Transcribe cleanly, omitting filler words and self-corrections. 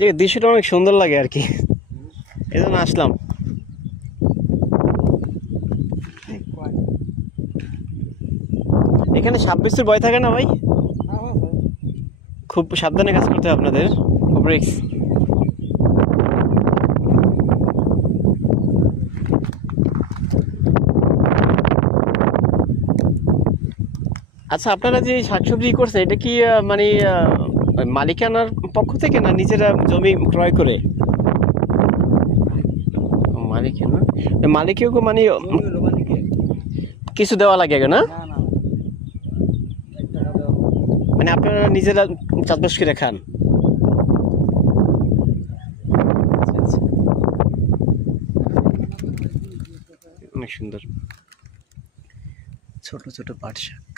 এই জায়গার দৃশ্যটা অনেক সুন্দর লাগে আর কি, এই জন্য আসলাম। এখানে সাপ বিচ্ছুর ভয় থাকে না ভাই? খুব সাবধানে কাজ করতে হবে আপনাদের, খুব রিস্ক। আচ্ছা, আপনারা যে শাকসবজি করছে এটা কি মানে মালিকানার পক্ষ থেকে না নিজেরা জমি ক্রয় করে? মালিকানা, মালিকেও মানে কিছু দেওয়া লাগে না? মানে আপনারা নিজেরা চাষবাস করে খান? আচ্ছা, আচ্ছা। অনেক সুন্দর ছোট ছোট পাট শাক।